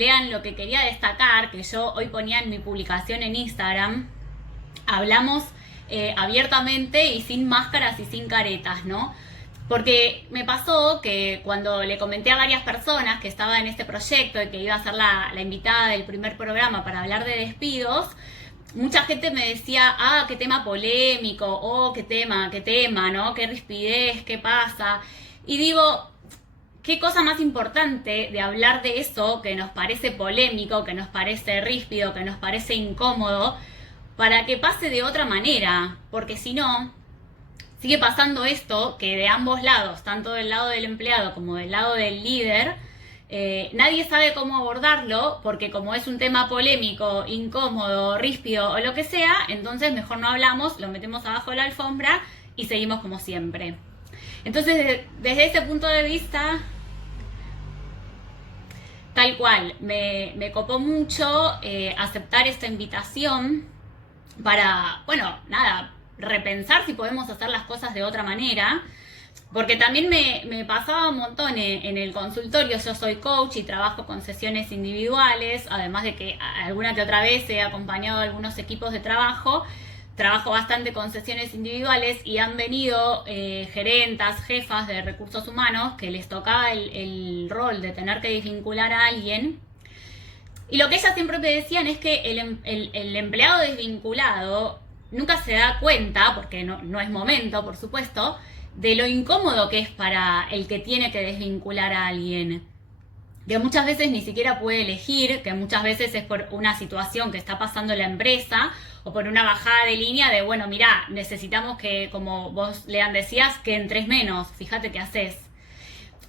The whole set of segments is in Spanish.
lean lo que quería destacar, que yo hoy ponía en mi publicación en Instagram. Hablamos abiertamente y sin máscaras y sin caretas, ¿no? Porque me pasó que cuando le comenté a varias personas que estaba en este proyecto y que iba a ser la invitada del primer programa para hablar de despidos, mucha gente me decía, qué tema polémico, qué tema, ¿no? Qué rispidez, qué pasa. Y digo, qué cosa más importante de hablar de eso que nos parece polémico, que nos parece ríspido, que nos parece incómodo, para que pase de otra manera, porque si no, sigue pasando esto que de ambos lados, tanto del lado del empleado como del lado del líder, nadie sabe cómo abordarlo, porque como es un tema polémico, incómodo, ríspido o lo que sea, entonces mejor no hablamos, lo metemos abajo de la alfombra y seguimos como siempre. Entonces, desde ese punto de vista, tal cual, me copó mucho aceptar esta invitación para, bueno, nada, repensar si podemos hacer las cosas de otra manera. Porque también me pasaba un montón en el consultorio. Yo soy coach y trabajo con sesiones individuales, además de que alguna que otra vez he acompañado a algunos equipos de trabajo. Trabajo bastante con sesiones individuales y han venido gerentas, jefas de recursos humanos que les tocaba el rol de tener que desvincular a alguien. Y lo que ellas siempre me decían es que el empleado desvinculado nunca se da cuenta, porque no es momento, por supuesto, de lo incómodo que es para el que tiene que desvincular a alguien. Que muchas veces ni siquiera puede elegir, que muchas veces es por una situación que está pasando la empresa o por una bajada de línea de, bueno, mirá, necesitamos que, como vos, Lean, decías, que entres menos, fíjate qué haces.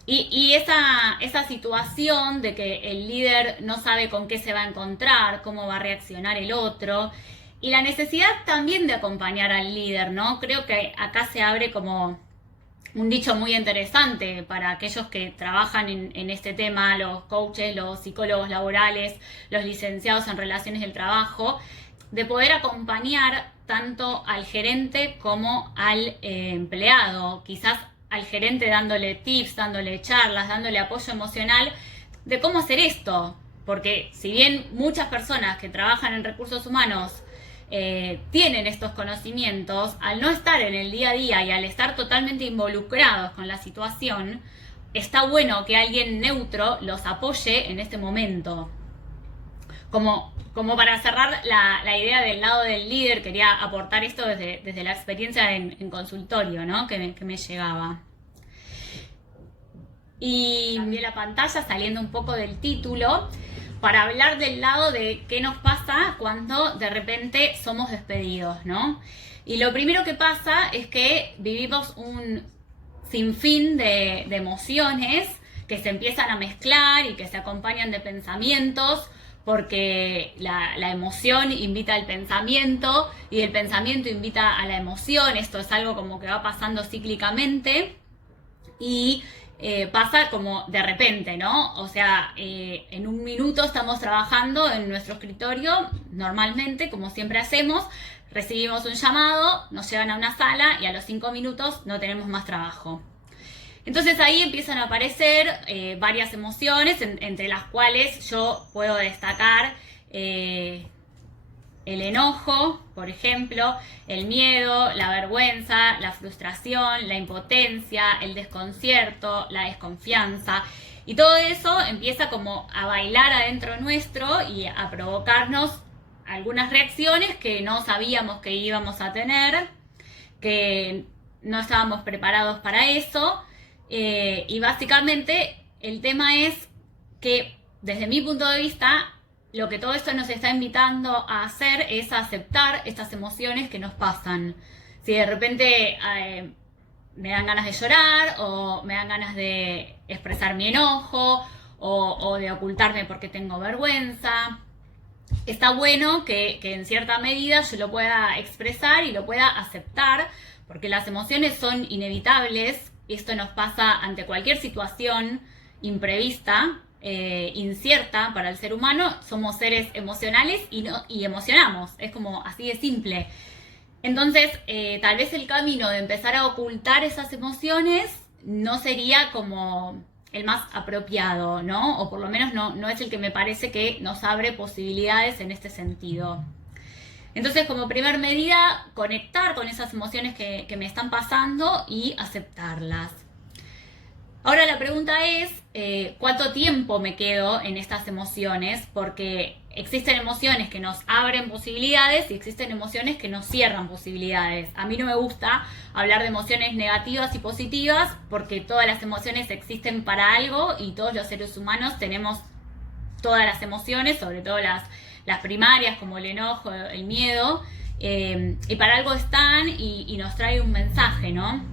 Y esa situación de que el líder no sabe con qué se va a encontrar, cómo va a reaccionar el otro, y la necesidad también de acompañar al líder, ¿no? Creo que acá se abre como un dicho muy interesante para aquellos que trabajan en este tema, los coaches, los psicólogos laborales, los licenciados en relaciones del trabajo, de poder acompañar tanto al gerente como al empleado, quizás al gerente dándole tips, dándole charlas, dándole apoyo emocional de cómo hacer esto, porque si bien muchas personas que trabajan en recursos humanos tienen estos conocimientos, al no estar en el día a día y al estar totalmente involucrados con la situación, está bueno que alguien neutro los apoye en este momento. Como para cerrar la idea del lado del líder, quería aportar esto desde la experiencia en consultorio, ¿no? que me llegaba. Y cambié la pantalla saliendo un poco del título para hablar del lado de qué nos pasa cuando de repente somos despedidos, ¿no? Y lo primero que pasa es que vivimos un sinfín de emociones que se empiezan a mezclar y que se acompañan de pensamientos, porque la emoción invita al pensamiento y el pensamiento invita a la emoción. Esto es algo como que va pasando cíclicamente y pasa como de repente, ¿no? O sea, en un minuto estamos trabajando en nuestro escritorio normalmente, como siempre hacemos, recibimos un llamado, nos llevan a una sala y a los 5 minutos no tenemos más trabajo. Entonces ahí empiezan a aparecer varias emociones, entre las cuales yo puedo destacar el enojo, por ejemplo, el miedo, la vergüenza, la frustración, la impotencia, el desconcierto, la desconfianza. Y todo eso empieza como a bailar adentro nuestro y a provocarnos algunas reacciones que no sabíamos que íbamos a tener, que no estábamos preparados para eso. Y básicamente el tema es que, desde mi punto de vista, lo que todo esto nos está invitando a hacer es aceptar estas emociones que nos pasan. Si de repente me dan ganas de llorar, o me dan ganas de expresar mi enojo, o de ocultarme porque tengo vergüenza, está bueno que en cierta medida yo lo pueda expresar y lo pueda aceptar, porque las emociones son inevitables. Esto nos pasa ante cualquier situación imprevista, incierta para el ser humano. Somos seres emocionales y emocionamos, es como así de simple. Entonces, tal vez el camino de empezar a ocultar esas emociones no sería como el más apropiado, ¿no? O por lo menos no es el que me parece que nos abre posibilidades en este sentido. Entonces, como primer medida, conectar con esas emociones que me están pasando y aceptarlas. Ahora la pregunta es, ¿cuánto tiempo me quedo en estas emociones? Porque existen emociones que nos abren posibilidades y existen emociones que nos cierran posibilidades. A mí no me gusta hablar de emociones negativas y positivas porque todas las emociones existen para algo y todos los seres humanos tenemos todas las emociones, sobre todo las primarias como el enojo, el miedo, y para algo están y nos trae un mensaje, ¿no?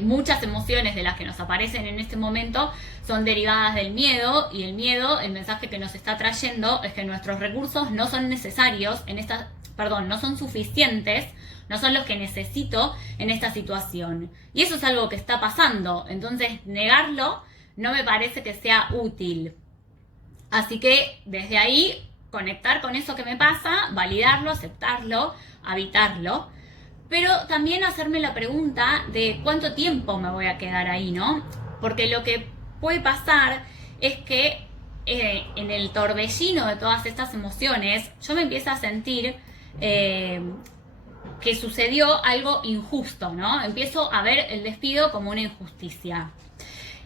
Muchas emociones de las que nos aparecen en este momento son derivadas del miedo, y el miedo, el mensaje que nos está trayendo es que nuestros recursos no son necesarios no son suficientes, no son los que necesito en esta situación. Y eso es algo que está pasando, entonces negarlo no me parece que sea útil. Así que desde ahí conectar con eso que me pasa, validarlo, aceptarlo, habitarlo. Pero también hacerme la pregunta de cuánto tiempo me voy a quedar ahí, ¿no? Porque lo que puede pasar es que en el torbellino de todas estas emociones, yo me empiezo a sentir que sucedió algo injusto, ¿no? Empiezo a ver el despido como una injusticia.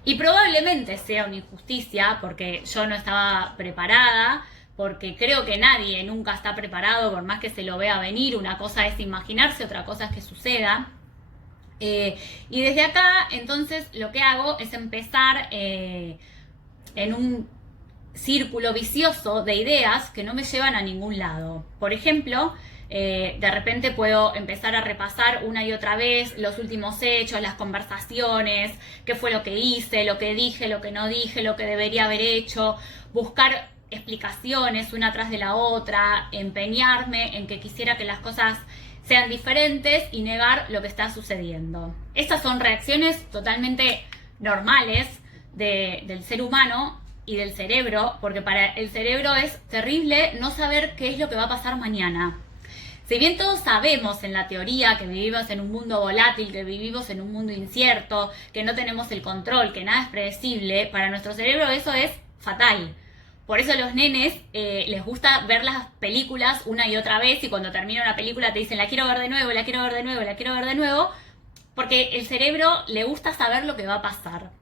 Y probablemente sea una injusticia porque yo no estaba preparada, porque creo que nadie nunca está preparado por más que se lo vea venir. Una cosa es imaginarse, otra cosa es que suceda. Y desde acá, entonces, lo que hago es empezar en un círculo vicioso de ideas que no me llevan a ningún lado. Por ejemplo, de repente puedo empezar a repasar una y otra vez los últimos hechos, las conversaciones, qué fue lo que hice, lo que dije, lo que no dije, lo que debería haber hecho, buscar explicaciones una tras de la otra, empeñarme en que quisiera que las cosas sean diferentes y negar lo que está sucediendo. Estas son reacciones totalmente normales del ser humano y del cerebro, porque para el cerebro es terrible no saber qué es lo que va a pasar mañana. Si bien todos sabemos en la teoría que vivimos en un mundo volátil, que vivimos en un mundo incierto, que no tenemos el control, que nada es predecible, para nuestro cerebro eso es fatal. Por eso a los nenes les gusta ver las películas una y otra vez, y cuando termina una película te dicen la quiero ver de nuevo, la quiero ver de nuevo, la quiero ver de nuevo, porque el cerebro le gusta saber lo que va a pasar.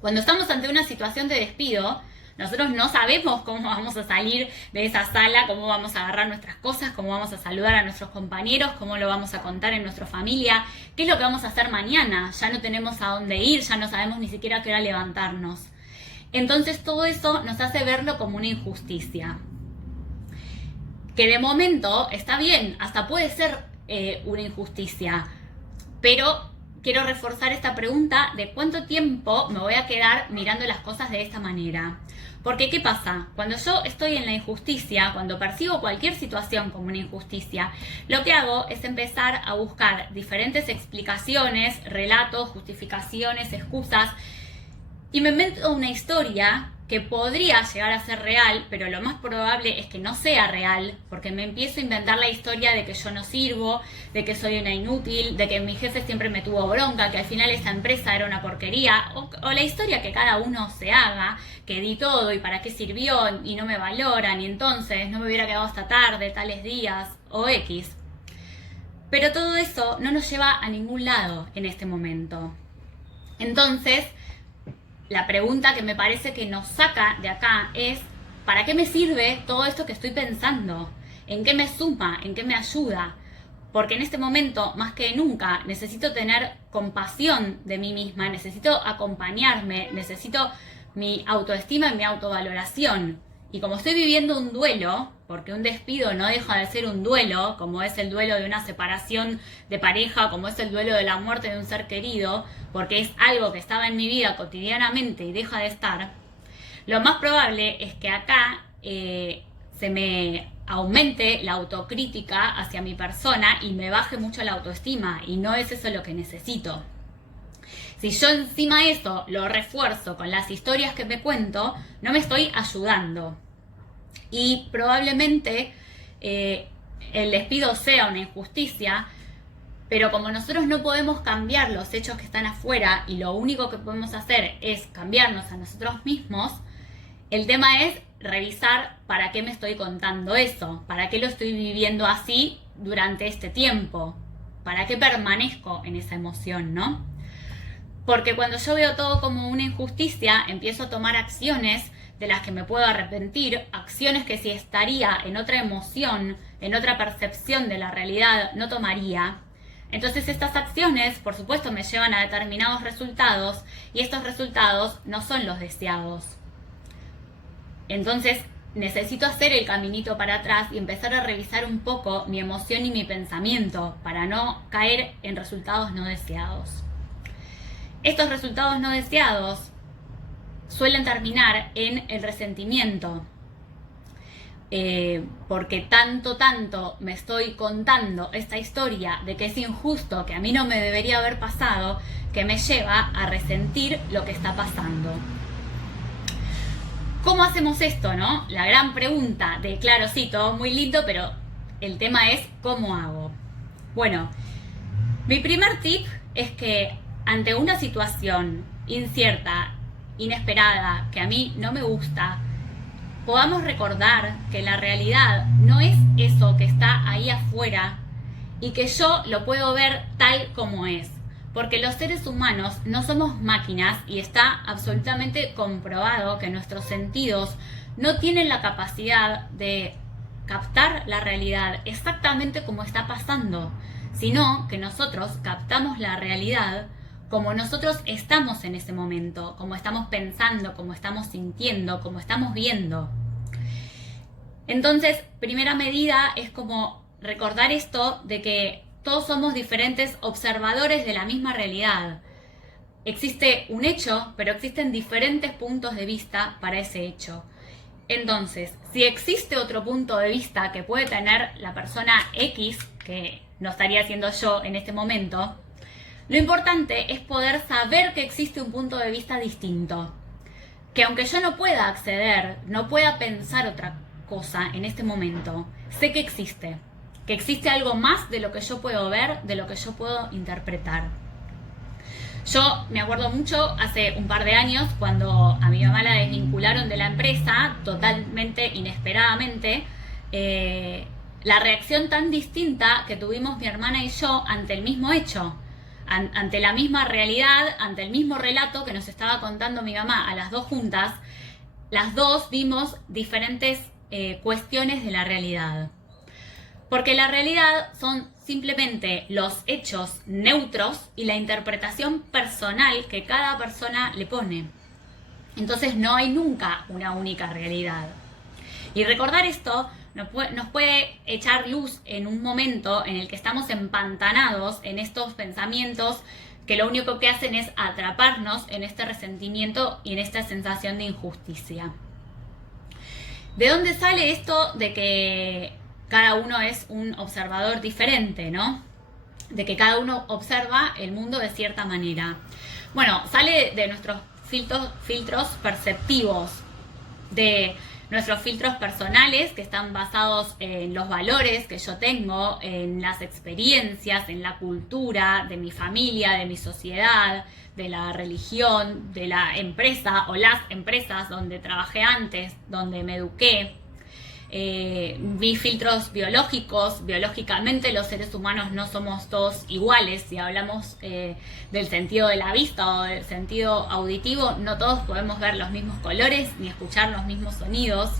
Cuando estamos ante una situación de despido, nosotros no sabemos cómo vamos a salir de esa sala, cómo vamos a agarrar nuestras cosas, cómo vamos a saludar a nuestros compañeros, cómo lo vamos a contar en nuestra familia, qué es lo que vamos a hacer mañana. Ya no tenemos a dónde ir, ya no sabemos ni siquiera a qué hora levantarnos. Entonces todo eso nos hace verlo como una injusticia. Que de momento está bien, hasta puede ser una injusticia, pero quiero reforzar esta pregunta de cuánto tiempo me voy a quedar mirando las cosas de esta manera. Porque ¿qué pasa? Cuando yo estoy en la injusticia, cuando percibo cualquier situación como una injusticia, lo que hago es empezar a buscar diferentes explicaciones, relatos, justificaciones, excusas, y me invento una historia que podría llegar a ser real, pero lo más probable es que no sea real, porque me empiezo a inventar la historia de que yo no sirvo, de que soy una inútil, de que mi jefe siempre me tuvo bronca, que al final esa empresa era una porquería, o la historia que cada uno se haga, que di todo y para qué sirvió y no me valoran, y entonces no me hubiera quedado hasta tarde, tales días, o X. Pero todo eso no nos lleva a ningún lado en este momento. Entonces, la pregunta que me parece que nos saca de acá es, ¿para qué me sirve todo esto que estoy pensando? ¿En qué me suma? ¿En qué me ayuda? Porque en este momento, más que nunca, necesito tener compasión de mí misma, necesito acompañarme, necesito mi autoestima y mi autovaloración. Y como estoy viviendo un duelo, porque un despido no deja de ser un duelo, como es el duelo de una separación de pareja, como es el duelo de la muerte de un ser querido, porque es algo que estaba en mi vida cotidianamente y deja de estar, lo más probable es que acá se me aumente la autocrítica hacia mi persona y me baje mucho la autoestima, y no es eso lo que necesito. Si yo encima de eso lo refuerzo con las historias que me cuento, no me estoy ayudando. Y probablemente el despido sea una injusticia, Pero como nosotros no podemos cambiar los hechos que están afuera y lo único que podemos hacer es cambiarnos a nosotros mismos, el tema es revisar para qué me estoy contando eso, para qué lo estoy viviendo así durante este tiempo, para qué permanezco en esa emoción, ¿no? Porque cuando yo veo todo como una injusticia, empiezo a tomar acciones de las que me puedo arrepentir, acciones que si estaría en otra emoción, en otra percepción de la realidad, no tomaría. Entonces estas acciones, por supuesto, me llevan a determinados resultados y estos resultados no son los deseados. Entonces necesito hacer el caminito para atrás y empezar a revisar un poco mi emoción y mi pensamiento para no caer en resultados no deseados. Estos resultados no deseados suelen terminar en el resentimiento, porque tanto me estoy contando esta historia de que es injusto, que a mí no me debería haber pasado, que me lleva a resentir lo que está pasando. ¿Cómo hacemos esto, no? La gran pregunta de, claro, sí, todo muy lindo, pero el tema es ¿cómo hago? Bueno, mi primer tip es que ante una situación incierta, inesperada, que a mí no me gusta, podamos recordar que la realidad no es eso que está ahí afuera y que yo lo puedo ver tal como es. Porque los seres humanos no somos máquinas y está absolutamente comprobado que nuestros sentidos no tienen la capacidad de captar la realidad exactamente como está pasando, sino que nosotros captamos la realidad como nosotros estamos en ese momento, como estamos pensando, como estamos sintiendo, como estamos viendo. Entonces, primera medida es como recordar esto de que todos somos diferentes observadores de la misma realidad. Existe un hecho, pero existen diferentes puntos de vista para ese hecho. Entonces, si existe otro punto de vista que puede tener la persona X, que no estaría siendo yo en este momento, lo importante es poder saber que existe un punto de vista distinto. Que aunque yo no pueda acceder, no pueda pensar otra cosa en este momento, sé que existe algo más de lo que yo puedo ver, de lo que yo puedo interpretar. Yo me acuerdo mucho hace un par de años cuando a mi mamá la desvincularon de la empresa, totalmente inesperadamente, la reacción tan distinta que tuvimos mi hermana y yo ante el mismo hecho, ante la misma realidad, ante el mismo relato que nos estaba contando mi mamá a las dos juntas. Las dos vimos diferentes cuestiones de la realidad. Porque la realidad son simplemente los hechos neutros y la interpretación personal que cada persona le pone. Entonces no hay nunca una única realidad. Y recordar esto nos puede echar luz en un momento en el que estamos empantanados en estos pensamientos que lo único que hacen es atraparnos en este resentimiento y en esta sensación de injusticia. ¿De dónde sale esto de que cada uno es un observador diferente, ¿no? De que cada uno observa el mundo de cierta manera. Bueno, sale de nuestros filtros perceptivos, de nuestros filtros personales que están basados en los valores que yo tengo, en las experiencias, en la cultura de mi familia, de mi sociedad, de la religión, de la empresa o las empresas donde trabajé antes, donde me eduqué. Mis filtros biológicos, biológicamente los seres humanos no somos todos iguales. Si hablamos del sentido de la vista o del sentido auditivo, no todos podemos ver los mismos colores ni escuchar los mismos sonidos.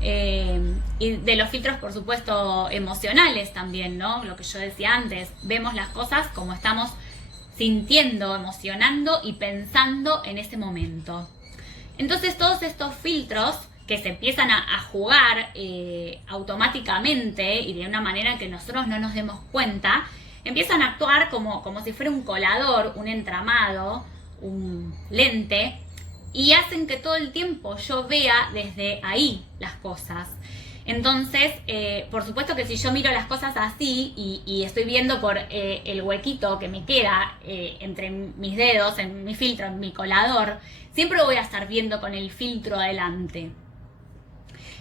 Y de los filtros, por supuesto, emocionales también, ¿no? Lo que yo decía antes, vemos las cosas como estamos sintiendo, emocionando y pensando en ese momento. Entonces todos estos filtros que se empiezan a jugar automáticamente y de una manera que nosotros no nos demos cuenta, empiezan a actuar como si fuera un colador, un entramado, un lente, y hacen que todo el tiempo yo vea desde ahí las cosas. Entonces, por supuesto que si yo miro las cosas así y estoy viendo por el huequito que me queda entre mis dedos, en mi filtro, en mi colador, siempre voy a estar viendo con el filtro adelante.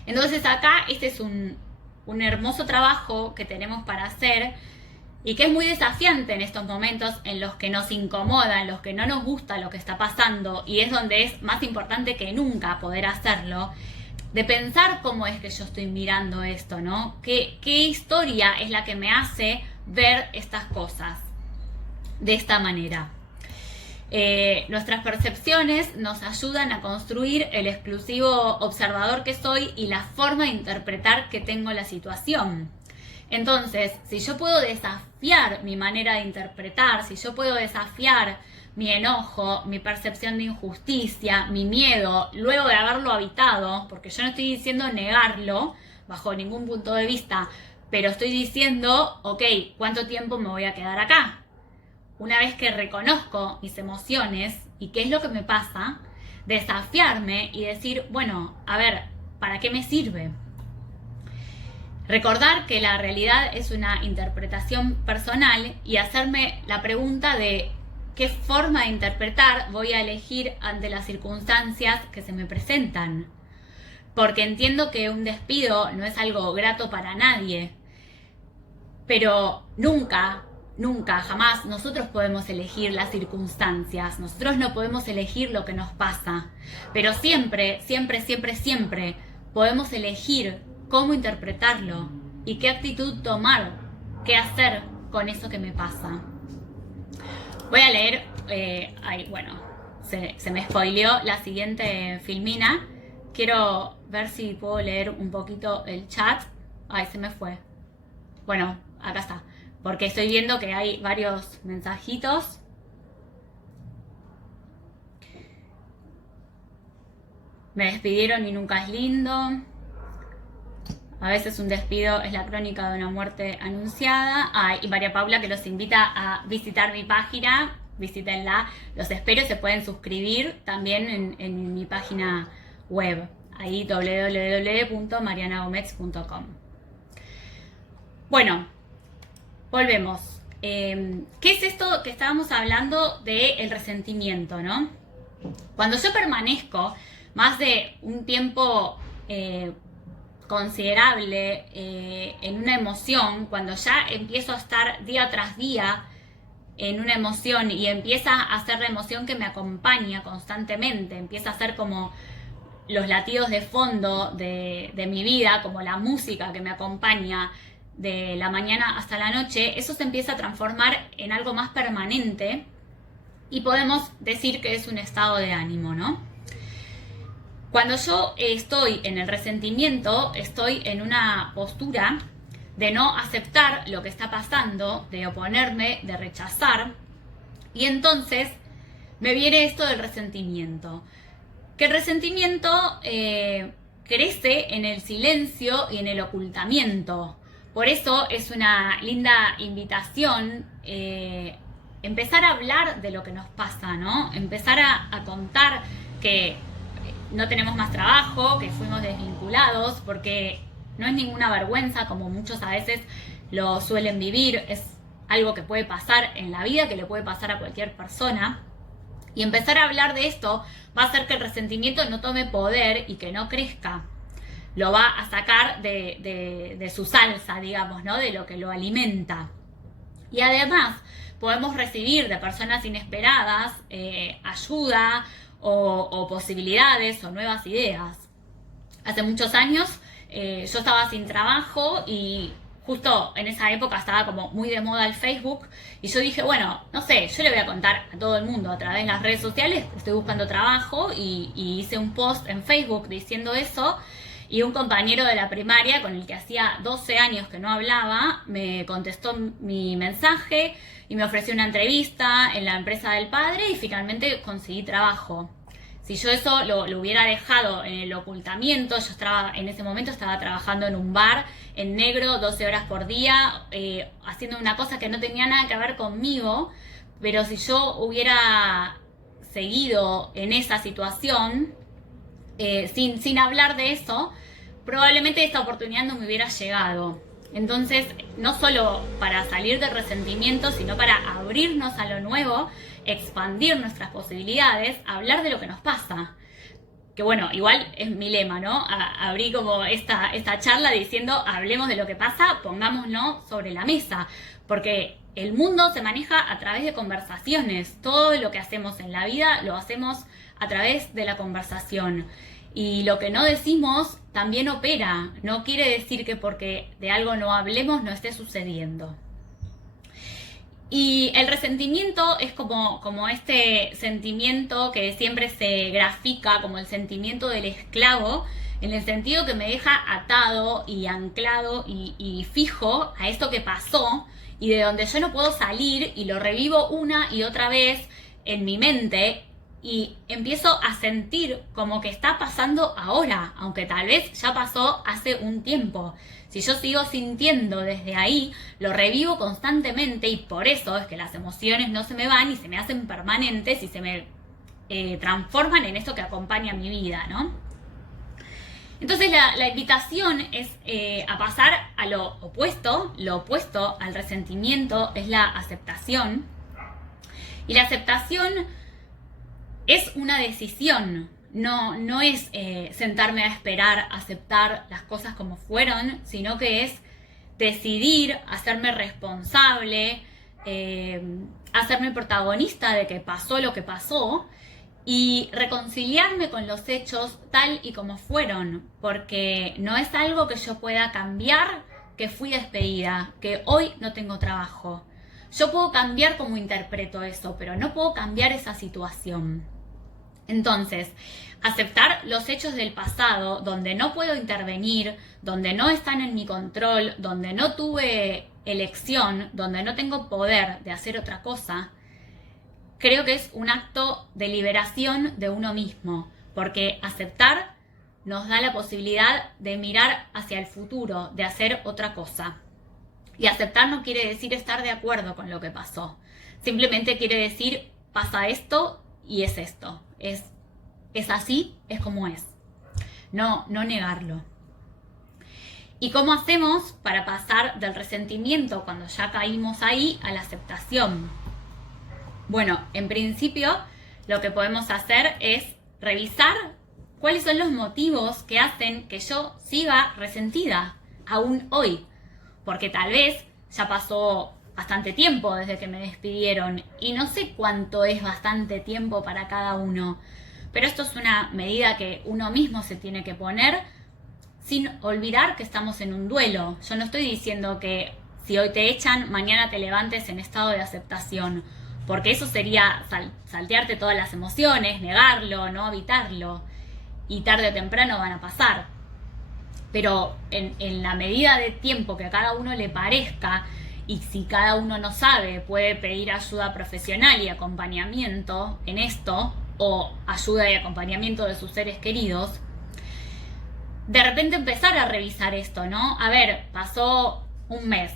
Entonces acá este es un hermoso trabajo que tenemos para hacer y que es muy desafiante en estos momentos en los que nos incomoda, en los que no nos gusta lo que está pasando, y es donde es más importante que nunca poder hacerlo, de pensar cómo es que yo estoy mirando esto, ¿no? ¿Qué historia es la que me hace ver estas cosas de esta manera? Nuestras percepciones nos ayudan a construir el exclusivo observador que soy y la forma de interpretar que tengo la situación. Entonces, si yo puedo desafiar mi manera de interpretar, si yo puedo desafiar mi enojo, mi percepción de injusticia, mi miedo, luego de haberlo habitado, porque yo no estoy diciendo negarlo bajo ningún punto de vista, pero estoy diciendo, ok, ¿cuánto tiempo me voy a quedar acá? Una vez que reconozco mis emociones y qué es lo que me pasa, desafiarme y decir, bueno, a ver, ¿para qué me sirve? Recordar que la realidad es una interpretación personal y hacerme la pregunta de qué forma de interpretar voy a elegir ante las circunstancias que se me presentan. Porque entiendo que un despido no es algo grato para nadie, pero nunca, jamás nosotros podemos elegir las circunstancias, nosotros no podemos elegir lo que nos pasa, pero siempre podemos elegir cómo interpretarlo y qué actitud tomar, qué hacer con eso que me pasa. Voy a leer, se me spoileó la siguiente filmina. Quiero ver si puedo leer un poquito el chat. Ay, se me fue. Bueno, acá está. Porque estoy viendo que hay varios mensajitos. Me despidieron y nunca es lindo. A veces un despido es la crónica de una muerte anunciada. Y María Paula, que los invita a visitar mi página. Visítenla. Los espero. Se pueden suscribir también en mi página web. Ahí www.marianagomez.com. Bueno, volvemos. ¿Qué es esto que estábamos hablando del resentimiento, no? Cuando yo permanezco más de un tiempo considerable en una emoción, cuando ya empiezo a estar día tras día en una emoción y empieza a ser la emoción que me acompaña constantemente, empieza a ser como los latidos de fondo de mi vida, como la música que me acompaña de la mañana hasta la noche, eso se empieza a transformar en algo más permanente y podemos decir que es un estado de ánimo, ¿no? Cuando yo estoy en el resentimiento, estoy en una postura de no aceptar lo que está pasando, de oponerme, de rechazar, y entonces me viene esto del resentimiento. Que el resentimiento crece en el silencio y en el ocultamiento. Por eso es una linda invitación empezar a hablar de lo que nos pasa, ¿no? Empezar a contar que no tenemos más trabajo, que fuimos desvinculados, porque no es ninguna vergüenza, como muchos a veces lo suelen vivir. Es algo que puede pasar en la vida, que le puede pasar a cualquier persona. Y empezar a hablar de esto va a hacer que el resentimiento no tome poder y que no crezca. Lo va a sacar de su salsa, digamos, ¿no? De lo que lo alimenta. Y además podemos recibir de personas inesperadas ayuda o posibilidades o nuevas ideas. Hace muchos años yo estaba sin trabajo y justo en esa época estaba como muy de moda el Facebook y yo dije, bueno, no sé, yo le voy a contar a todo el mundo a través de las redes sociales que estoy buscando trabajo y hice un post en Facebook diciendo eso. Y un compañero de la primaria con el que hacía 12 años que no hablaba me contestó mi mensaje y me ofreció una entrevista en la empresa del padre y finalmente conseguí trabajo. Si yo eso lo hubiera dejado en el ocultamiento, en ese momento estaba trabajando en un bar en negro 12 horas por día, haciendo una cosa que no tenía nada que ver conmigo, pero si yo hubiera seguido en esa situación, sin hablar de eso, probablemente esta oportunidad no me hubiera llegado. Entonces, no solo para salir del resentimiento, sino para abrirnos a lo nuevo, expandir nuestras posibilidades, hablar de lo que nos pasa. que bueno, igual es mi lema, ¿no? Abrí como esta charla diciendo, hablemos de lo que pasa, pongámoslo sobre la mesa, porque el mundo se maneja a través de conversaciones. Todo lo que hacemos en la vida lo hacemos a través de la conversación. Y lo que no decimos también opera. No quiere decir que porque de algo no hablemos no esté sucediendo. Y el resentimiento es como este sentimiento que siempre se grafica como el sentimiento del esclavo, en el sentido que me deja atado y anclado y fijo a esto que pasó y de donde yo no puedo salir, y lo revivo una y otra vez en mi mente y empiezo a sentir como que está pasando ahora, aunque tal vez ya pasó hace un tiempo. Si yo sigo sintiendo desde ahí, lo revivo constantemente, y por eso es que las emociones no se me van y se me hacen permanentes y se me transforman en esto que acompaña mi vida, ¿no? Entonces la invitación es a pasar a lo opuesto al resentimiento es la aceptación. Y la aceptación es una decisión. No es sentarme a esperar, aceptar las cosas como fueron, sino que es decidir, hacerme responsable, hacerme protagonista de que pasó lo que pasó y reconciliarme con los hechos tal y como fueron, porque no es algo que yo pueda cambiar, que fui despedida, que hoy no tengo trabajo. Yo puedo cambiar cómo interpreto eso, pero no puedo cambiar esa situación. Entonces, aceptar los hechos del pasado, donde no puedo intervenir, donde no están en mi control, donde no tuve elección, donde no tengo poder de hacer otra cosa, creo que es un acto de liberación de uno mismo, porque aceptar nos da la posibilidad de mirar hacia el futuro, de hacer otra cosa. Y aceptar no quiere decir estar de acuerdo con lo que pasó, simplemente quiere decir pasa esto y es esto. Es así, es como es. No negarlo. ¿Y cómo hacemos para pasar del resentimiento cuando ya caímos ahí a la aceptación? Bueno, en principio lo que podemos hacer es revisar cuáles son los motivos que hacen que yo siga resentida aún hoy. Porque tal vez ya pasó bastante tiempo desde que me despidieron y no sé cuánto es bastante tiempo para cada uno, pero esto es una medida que uno mismo se tiene que poner sin olvidar que estamos en un duelo. Yo no estoy diciendo que si hoy te echan, mañana te levantes en estado de aceptación, porque eso sería saltearte todas las emociones, negarlo, no evitarlo, y tarde o temprano van a pasar. Pero en la medida de tiempo que a cada uno le parezca, y si cada uno no sabe, puede pedir ayuda profesional y acompañamiento en esto, o ayuda y acompañamiento de sus seres queridos, de repente empezar a revisar esto, ¿no? A ver, pasó un mes,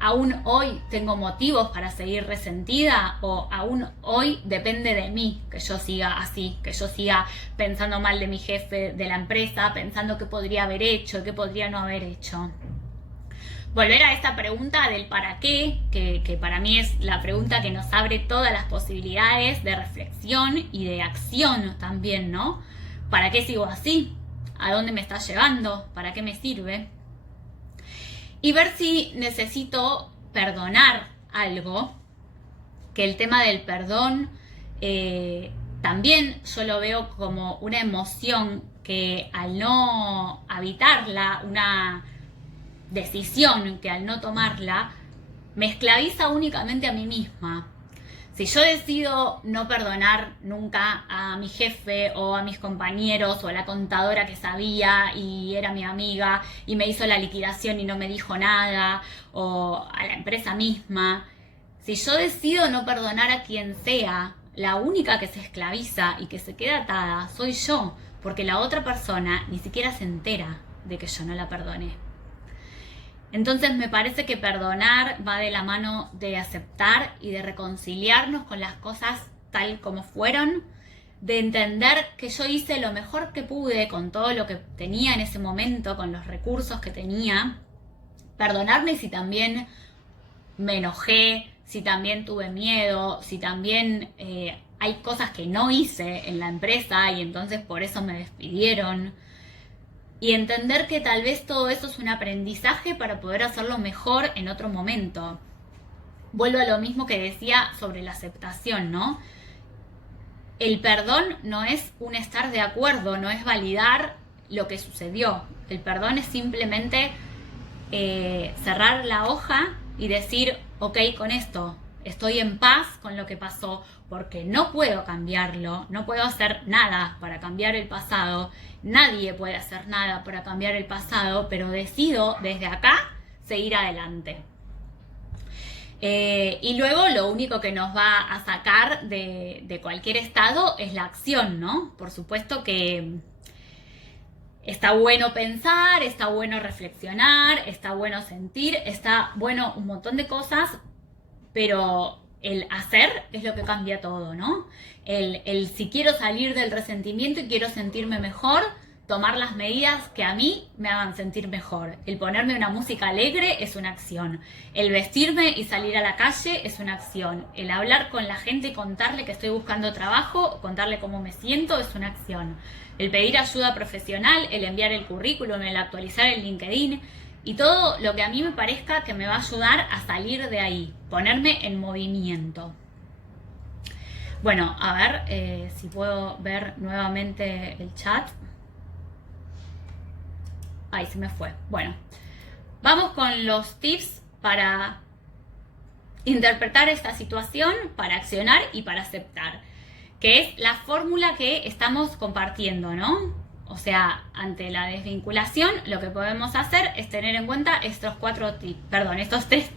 ¿aún hoy tengo motivos para seguir resentida? ¿O aún hoy depende de mí que yo siga así, que yo siga pensando mal de mi jefe, de la empresa, pensando qué podría haber hecho, qué podría no haber hecho? Volver a esta pregunta del para qué, que para mí es la pregunta que nos abre todas las posibilidades de reflexión y de acción también, ¿no? ¿Para qué sigo así? ¿A dónde me está llevando? ¿Para qué me sirve? Y ver si necesito perdonar algo, que el tema del perdón también yo lo veo como una emoción que al no habitarla, una decisión que al no tomarla, me esclaviza únicamente a mí misma. Si yo decido no perdonar nunca a mi jefe o a mis compañeros o a la contadora que sabía y era mi amiga y me hizo la liquidación y no me dijo nada, o a la empresa misma, si yo decido no perdonar a quien sea, la única que se esclaviza y que se queda atada soy yo, porque la otra persona ni siquiera se entera de que yo no la perdoné. Entonces me parece que perdonar va de la mano de aceptar y de reconciliarnos con las cosas tal como fueron, de entender que yo hice lo mejor que pude con todo lo que tenía en ese momento, con los recursos que tenía. Perdonarme si también me enojé, si también tuve miedo, si también hay cosas que no hice en la empresa y entonces por eso me despidieron. Y entender que tal vez todo eso es un aprendizaje para poder hacerlo mejor en otro momento. Vuelvo a lo mismo que decía sobre la aceptación, ¿no? El perdón no es un estar de acuerdo, no es validar lo que sucedió. El perdón es simplemente cerrar la hoja y decir, ok, con esto estoy en paz con lo que pasó, porque no puedo cambiarlo, no puedo hacer nada para cambiar el pasado, nadie puede hacer nada para cambiar el pasado, pero decido desde acá seguir adelante. Y luego lo único que nos va a sacar de cualquier estado es la acción, ¿no? Por supuesto que está bueno pensar, está bueno reflexionar, está bueno sentir, está bueno un montón de cosas, pero el hacer es lo que cambia todo, ¿no? El si quiero salir del resentimiento y quiero sentirme mejor, tomar las medidas que a mí me hagan sentir mejor. El ponerme una música alegre es una acción. El vestirme y salir a la calle es una acción. El hablar con la gente y contarle que estoy buscando trabajo, contarle cómo me siento, es una acción. El pedir ayuda profesional, el enviar el currículum, el actualizar el LinkedIn y todo lo que a mí me parezca que me va a ayudar a salir de ahí, ponerme en movimiento. Bueno, a ver si puedo ver nuevamente el chat. Ay, se me fue. Bueno, vamos con los tips para interpretar esta situación, para accionar y para aceptar, que es la fórmula que estamos compartiendo, ¿no? O sea, ante la desvinculación, lo que podemos hacer es tener en cuenta estos tres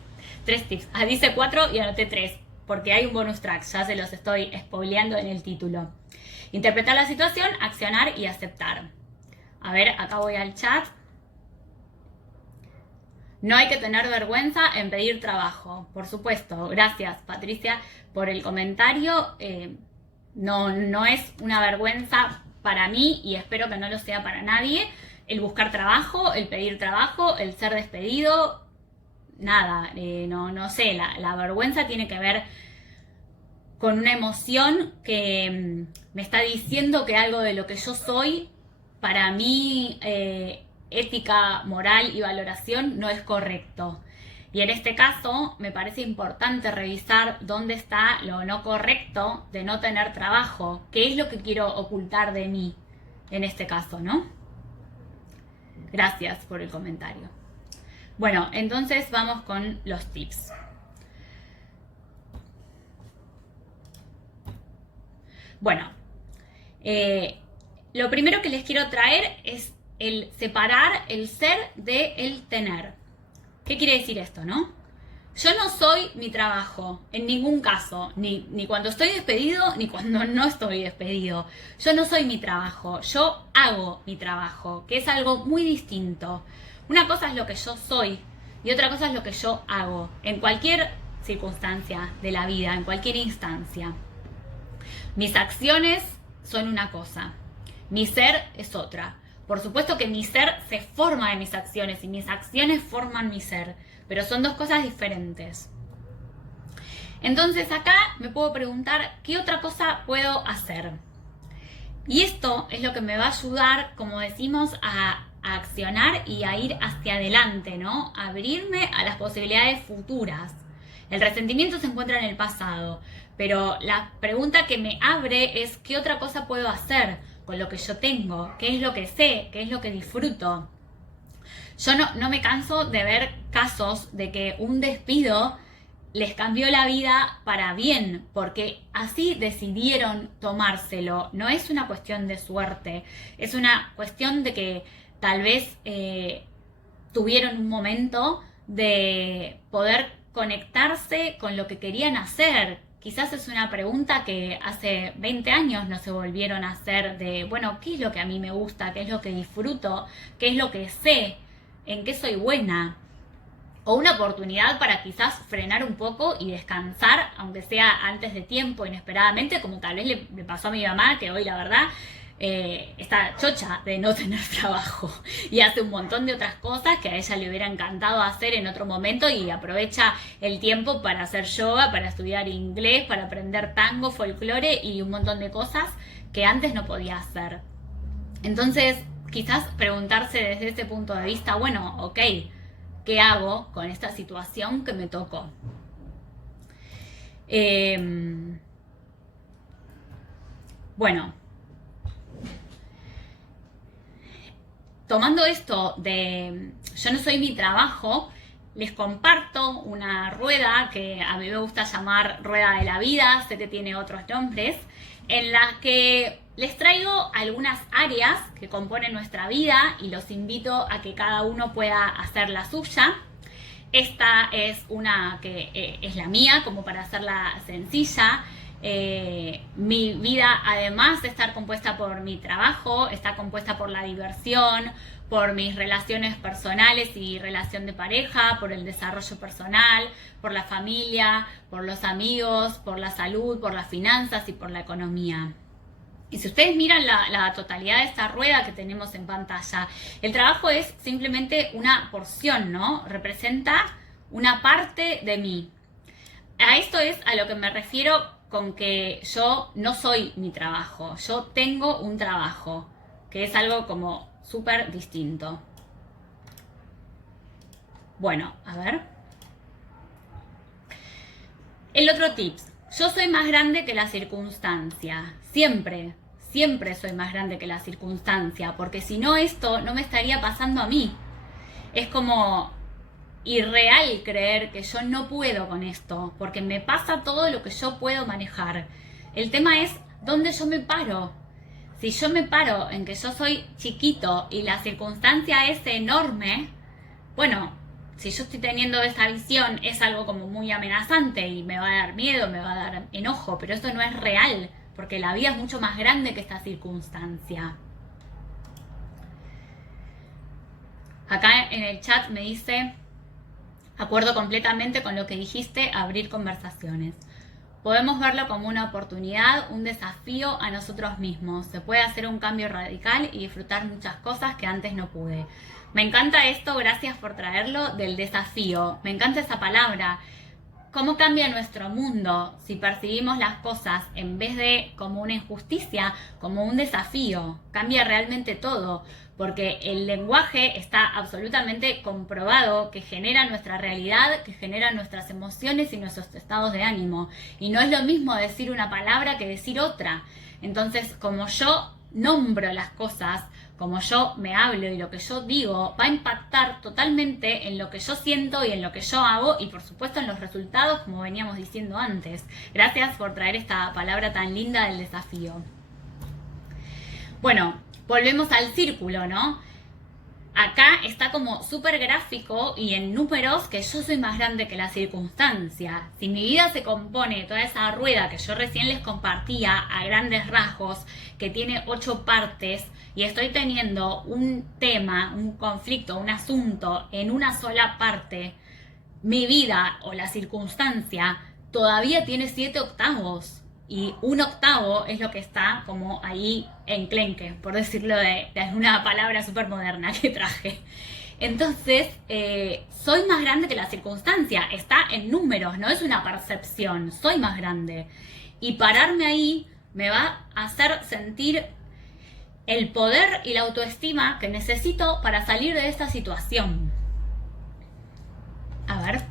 tips. Dice 4 y anoté 3, porque hay un bonus track, ya se los estoy spoileando en el título. Interpretar la situación, accionar y aceptar. A ver, acá voy al chat. No hay que tener vergüenza en pedir trabajo, por supuesto. Gracias, Patricia, por el comentario. No es una vergüenza para mí y espero que no lo sea para nadie el buscar trabajo, el pedir trabajo, el ser despedido. Nada, no sé, la vergüenza tiene que ver con una emoción que me está diciendo que algo de lo que yo soy, para mí, ética, moral y valoración no es correcto. Y en este caso me parece importante revisar dónde está lo no correcto de no tener trabajo, qué es lo que quiero ocultar de mí en este caso, ¿no? Gracias por el comentario. Bueno, entonces vamos con los tips. Bueno, lo primero que les quiero traer es el separar el ser de el tener. ¿Qué quiere decir esto, no? Yo no soy mi trabajo, en ningún caso, ni cuando estoy despedido, ni cuando no estoy despedido. Yo no soy mi trabajo, yo hago mi trabajo, que es algo muy distinto. Una cosa es lo que yo soy y otra cosa es lo que yo hago, en cualquier circunstancia de la vida, en cualquier instancia. Mis acciones son una cosa, mi ser es otra. Por supuesto que mi ser se forma de mis acciones y mis acciones forman mi ser, pero son dos cosas diferentes. Entonces acá me puedo preguntar qué otra cosa puedo hacer. Y esto es lo que me va a ayudar, como decimos, a accionar y a ir hacia adelante, ¿no? A abrirme a las posibilidades futuras. El resentimiento se encuentra en el pasado, pero la pregunta que me abre es ¿qué otra cosa puedo hacer con lo que yo tengo? ¿Qué es lo que sé? ¿Qué es lo que disfruto? Yo no me canso de ver casos de que un despido les cambió la vida para bien, porque así decidieron tomárselo. No es una cuestión de suerte, es una cuestión de que tal vez tuvieron un momento de poder conectarse con lo que querían hacer. Quizás es una pregunta que hace 20 años no se volvieron a hacer de, bueno, ¿qué es lo que a mí me gusta? ¿Qué es lo que disfruto? ¿Qué es lo que sé? ¿En qué soy buena? O una oportunidad para quizás frenar un poco y descansar, aunque sea antes de tiempo, inesperadamente, como tal vez le pasó a mi mamá, que hoy la verdad está chocha de no tener trabajo y hace un montón de otras cosas que a ella le hubiera encantado hacer en otro momento y aprovecha el tiempo para hacer yoga, para estudiar inglés, para aprender tango, folclore y un montón de cosas que antes no podía hacer. Entonces, quizás preguntarse desde ese punto de vista, bueno, ok, ¿qué hago con esta situación que me tocó? Bueno, tomando esto de yo no soy mi trabajo, les comparto una rueda que a mí me gusta llamar rueda de la vida, sé que tiene otros nombres, en la que les traigo algunas áreas que componen nuestra vida y los invito a que cada uno pueda hacer la suya. Esta es una que es la mía, como para hacerla sencilla. Mi vida, además de estar compuesta por mi trabajo, está compuesta por la diversión, por mis relaciones personales y relación de pareja, por el desarrollo personal, por la familia, por los amigos, por la salud, por las finanzas y por la economía. Y si ustedes miran la totalidad de esta rueda que tenemos en pantalla, el trabajo es simplemente una porción, ¿no? Representa una parte de mí. A esto es a lo que me refiero con que yo no soy mi trabajo. Yo tengo un trabajo, que es algo como súper distinto. Bueno, a ver. El otro tips. Yo soy más grande que la circunstancia. Siempre soy más grande que la circunstancia, porque si no esto no me estaría pasando a mí. Es como irreal creer que yo no puedo con esto, porque me pasa todo lo que yo puedo manejar. El tema es dónde yo me paro. Si yo me paro en que yo soy chiquito y la circunstancia es enorme, bueno, si yo estoy teniendo esa visión es algo como muy amenazante y me va a dar miedo, me va a dar enojo, pero eso no es real, porque la vida es mucho más grande que esta circunstancia. Acá en el chat me dice: acuerdo completamente con lo que dijiste, abrir conversaciones. Podemos verlo como una oportunidad, un desafío a nosotros mismos. Se puede hacer un cambio radical y disfrutar muchas cosas que antes no pude. Me encanta esto, gracias por traerlo, del desafío. Me encanta esa palabra. ¿Cómo cambia nuestro mundo si percibimos las cosas en vez de como una injusticia, como un desafío? Cambia realmente todo, porque el lenguaje está absolutamente comprobado que genera nuestra realidad, que genera nuestras emociones y nuestros estados de ánimo. Y no es lo mismo decir una palabra que decir otra. Entonces, como yo nombro las cosas, como yo me hablo y lo que yo digo, va a impactar totalmente en lo que yo siento y en lo que yo hago y por supuesto en los resultados, como veníamos diciendo antes. Gracias por traer esta palabra tan linda del desafío. Bueno, volvemos al círculo, ¿no? Acá está como súper gráfico y en números que yo soy más grande que la circunstancia. Si mi vida se compone de toda esa rueda que yo recién les compartía a grandes rasgos, que tiene 8 partes, y estoy teniendo un tema, un conflicto, un asunto en una sola parte, mi vida o la circunstancia todavía tiene 7 octavos. Y 1/8 es lo que está como ahí enclenque, por decirlo de una palabra súper moderna que traje. Entonces, soy más grande que la circunstancia, está en números, no es una percepción, soy más grande. Y pararme ahí me va a hacer sentir el poder y la autoestima que necesito para salir de esta situación. A ver.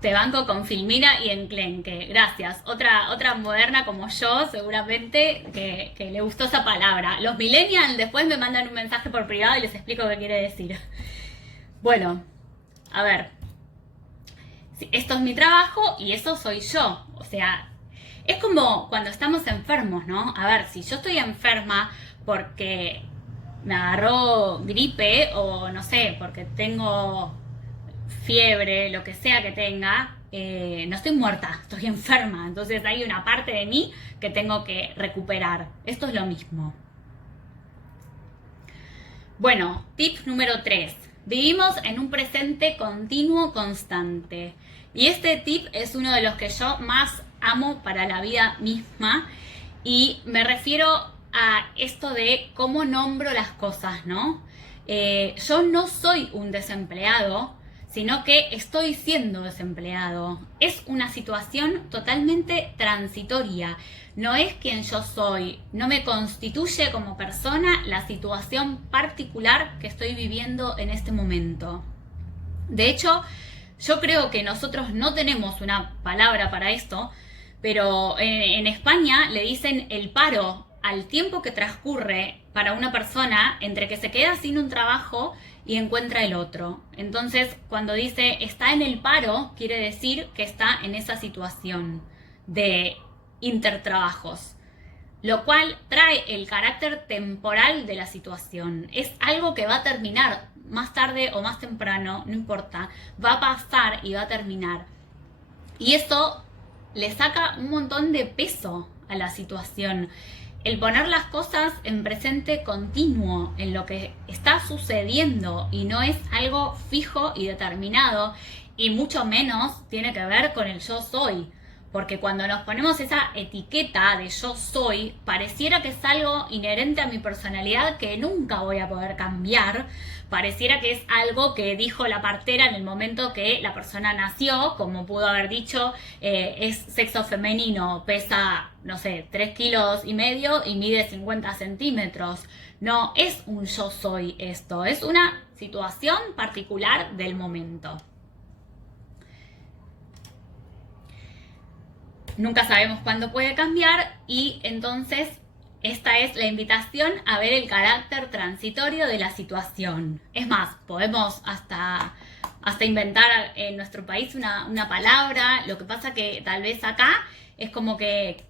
Te banco con Filmina y Enclenque. Gracias. Otra moderna como yo, seguramente, que le gustó esa palabra. Los millennials después me mandan un mensaje por privado y les explico qué quiere decir. Bueno, a ver. Esto es mi trabajo y eso soy yo. O sea, es como cuando estamos enfermos, ¿no? A ver, si yo estoy enferma porque me agarró gripe o no sé, porque tengo fiebre, lo que sea que tenga, no estoy muerta, estoy enferma. Entonces hay una parte de mí que tengo que recuperar. Esto es lo mismo. Bueno, tip número 3. Vivimos en un presente continuo constante. Y este tip es uno de los que yo más amo para la vida misma. Y me refiero a esto de cómo nombro las cosas, ¿no? Yo no soy un desempleado, sino que estoy siendo desempleado. Es una situación totalmente transitoria. No es quien yo soy, no me constituye como persona la situación particular que estoy viviendo en este momento. De hecho, yo creo que nosotros no tenemos una palabra para esto, pero en España le dicen el paro al tiempo que transcurre para una persona entre que se queda sin un trabajo y encuentra el otro. Entonces, cuando dice está en el paro, quiere decir que está en esa situación de intertrabajos, lo cual trae el carácter temporal de la situación. Es algo que va a terminar más tarde o más temprano, no importa, va a pasar y va a terminar. Y eso le saca un montón de peso a la situación. El poner las cosas en presente continuo, en lo que está sucediendo, y no es algo fijo y determinado, y mucho menos tiene que ver con el yo soy. Porque cuando nos ponemos esa etiqueta de yo soy, pareciera que es algo inherente a mi personalidad que nunca voy a poder cambiar. Pareciera que es algo que dijo la partera en el momento que la persona nació, como pudo haber dicho, es sexo femenino, pesa, no sé, 3,5 kilos y mide 50 centímetros. No es un yo soy esto, es una situación particular del momento. Nunca sabemos cuándo puede cambiar y entonces esta es la invitación a ver el carácter transitorio de la situación. Es más, podemos hasta inventar en nuestro país una palabra. Lo que pasa que tal vez acá es como que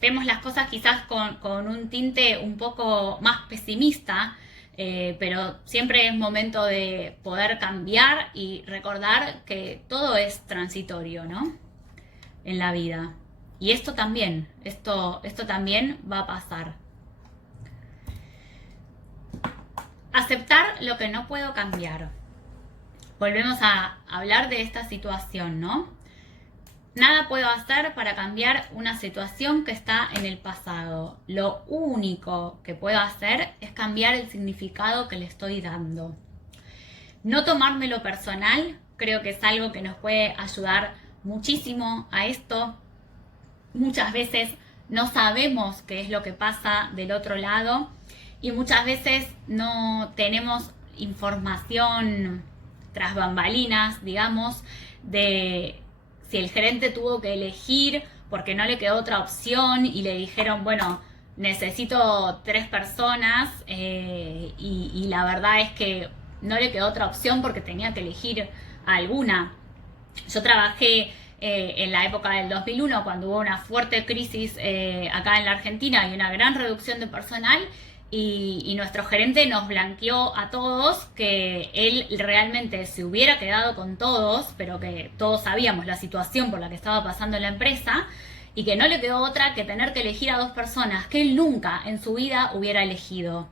vemos las cosas quizás con un tinte un poco más pesimista, pero siempre es momento de poder cambiar y recordar que todo es transitorio, ¿no? En la vida. Y esto también va a pasar. Aceptar lo que no puedo cambiar. Volvemos a hablar de esta situación, ¿no? Nada puedo hacer para cambiar una situación que está en el pasado. Lo único que puedo hacer es cambiar el significado que le estoy dando. No tomármelo personal, creo que es algo que nos puede ayudar muchísimo a esto. Muchas veces no sabemos qué es lo que pasa del otro lado y muchas veces no tenemos información tras bambalinas, digamos, de si el gerente tuvo que elegir porque no le quedó otra opción y le dijeron, bueno, necesito 3 personas y la verdad es que no le quedó otra opción porque tenía que elegir a alguna. Yo trabajé en la época del 2001 cuando hubo una fuerte crisis acá en la Argentina y una gran reducción de personal y nuestro gerente nos blanqueó a todos que él realmente se hubiera quedado con todos, pero que todos sabíamos la situación por la que estaba pasando la empresa y que no le quedó otra que tener que elegir a 2 personas que él nunca en su vida hubiera elegido.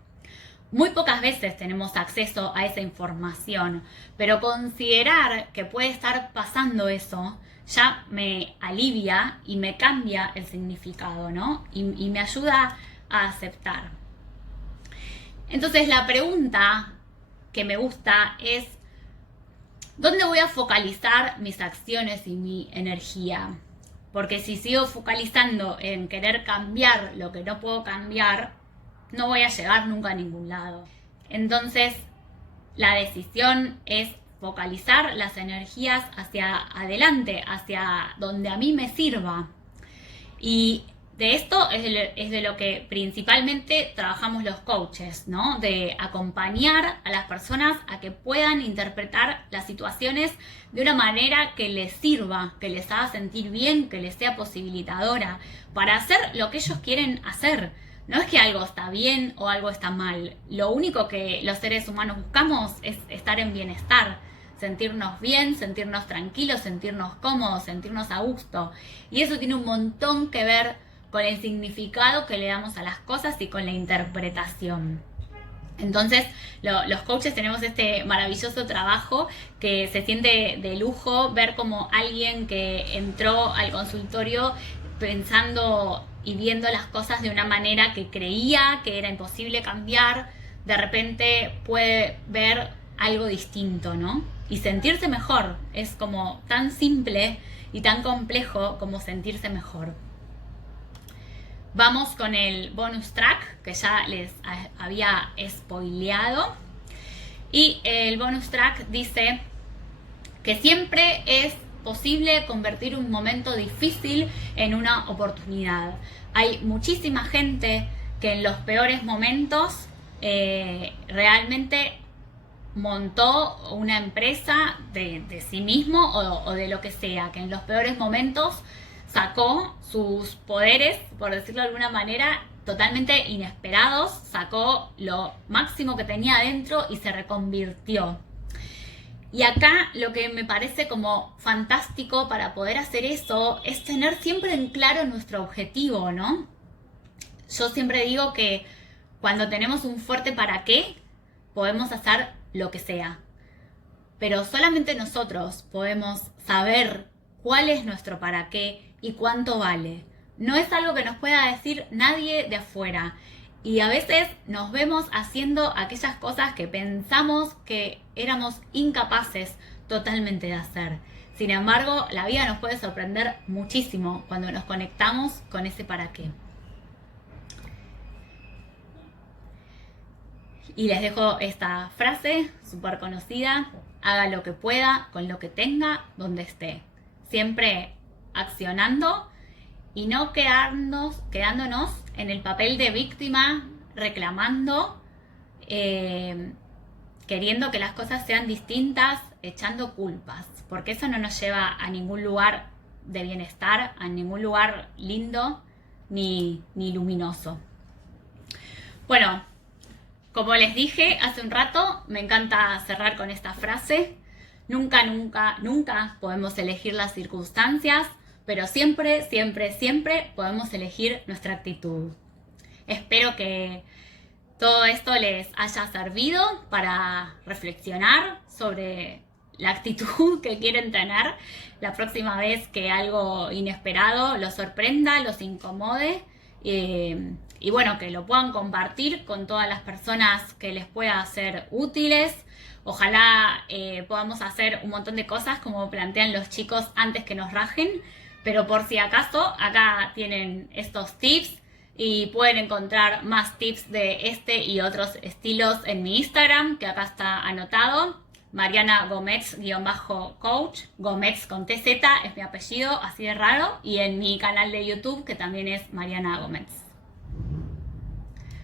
Muy pocas veces tenemos acceso a esa información, pero considerar que puede estar pasando eso ya me alivia y me cambia el significado, ¿no? Y me ayuda a aceptar. Entonces la pregunta que me gusta es, ¿dónde voy a focalizar mis acciones y mi energía? Porque si sigo focalizando en querer cambiar lo que no puedo cambiar, no voy a llegar nunca a ningún lado. Entonces, la decisión es focalizar las energías hacia adelante, hacia donde a mí me sirva. Y de esto es de lo que principalmente trabajamos los coaches, ¿no? De acompañar a las personas a que puedan interpretar las situaciones de una manera que les sirva, que les haga sentir bien, que les sea posibilitadora, para hacer lo que ellos quieren hacer. No es que algo está bien o algo está mal. Lo único que los seres humanos buscamos es estar en bienestar, sentirnos bien, sentirnos tranquilos, sentirnos cómodos, sentirnos a gusto. Y eso tiene un montón que ver con el significado que le damos a las cosas y con la interpretación. Entonces, los coaches tenemos este maravilloso trabajo que se siente de lujo ver como alguien que entró al consultorio pensando y viendo las cosas de una manera que creía que era imposible cambiar, de repente puede ver algo distinto, ¿no? Y sentirse mejor. Es como tan simple y tan complejo como sentirse mejor. Vamos con el bonus track que ya les había spoileado. Y el bonus track dice que siempre es posible convertir un momento difícil en una oportunidad. Hay muchísima gente que en los peores momentos realmente montó una empresa de sí mismo o de lo que sea, que en los peores momentos sacó sus poderes, por decirlo de alguna manera, totalmente inesperados, sacó lo máximo que tenía adentro y se reconvirtió. Y acá lo que me parece como fantástico para poder hacer eso es tener siempre en claro nuestro objetivo, ¿no? Yo siempre digo que cuando tenemos un fuerte para qué, podemos hacer lo que sea. Pero solamente nosotros podemos saber cuál es nuestro para qué y cuánto vale. No es algo que nos pueda decir nadie de afuera. Y a veces nos vemos haciendo aquellas cosas que pensamos que éramos incapaces totalmente de hacer. Sin embargo, la vida nos puede sorprender muchísimo cuando nos conectamos con ese para qué. Y les dejo esta frase súper conocida: haga lo que pueda, con lo que tenga, donde esté. Siempre accionando y no quedándonos en el papel de víctima, reclamando, queriendo que las cosas sean distintas, echando culpas, porque eso no nos lleva a ningún lugar de bienestar, a ningún lugar lindo ni luminoso. Bueno, como les dije hace un rato, me encanta cerrar con esta frase: nunca, nunca, nunca podemos elegir las circunstancias, pero siempre, siempre, siempre podemos elegir nuestra actitud. Espero que todo esto les haya servido para reflexionar sobre la actitud que quieren tener la próxima vez que algo inesperado los sorprenda, los incomode. Y bueno, que lo puedan compartir con todas las personas que les pueda ser útiles. Ojalá podamos hacer un montón de cosas como plantean los chicos antes que nos rajen, pero por si acaso acá tienen estos tips y pueden encontrar más tips de este y otros estilos en mi Instagram, que acá está anotado: Mariana Gómez-coach, Gómez con TZ es mi apellido, así de raro, y en mi canal de YouTube, que también es Mariana Gómez.